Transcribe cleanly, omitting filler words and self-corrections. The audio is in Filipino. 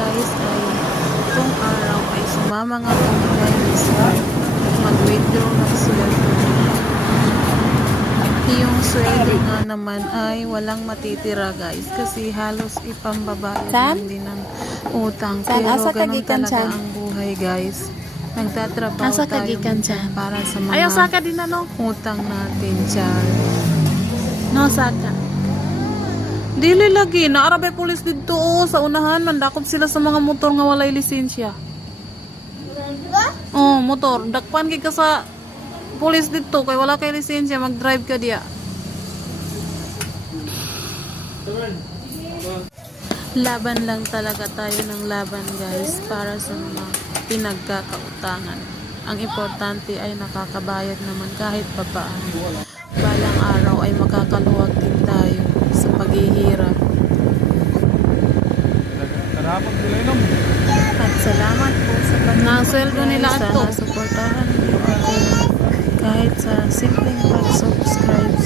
guys ay itong araw ay sumama nga kami guys mag-withdraw ng sweldo niya. Yung sweldo nga naman ay walang matitira guys kasi halos ipambabayad lang din ng utang. Pero ganun talaga ang buhay guys. Nagtatrabaho tayo para sa mga utang natin, Char. No, saka. Dili lagi na arabe pulis dito sa unahan mandakop sila sa mga motor nga walay lisensya. Oh, motor dakpan gid ka sa pulis dito kay wala kay lisensya mag-drive ka diya. Laban lang talaga tayo ng laban guys para sa mga pinagkakautangan. Ang importante ay nakakabayad naman kahit papaano. Balang araw ay makakaluwag din tayo sa paghihirap. At salamat po sa Nasweldo nila sana ato. suportahan niyo ako kahit sa simpleng pag-subscribe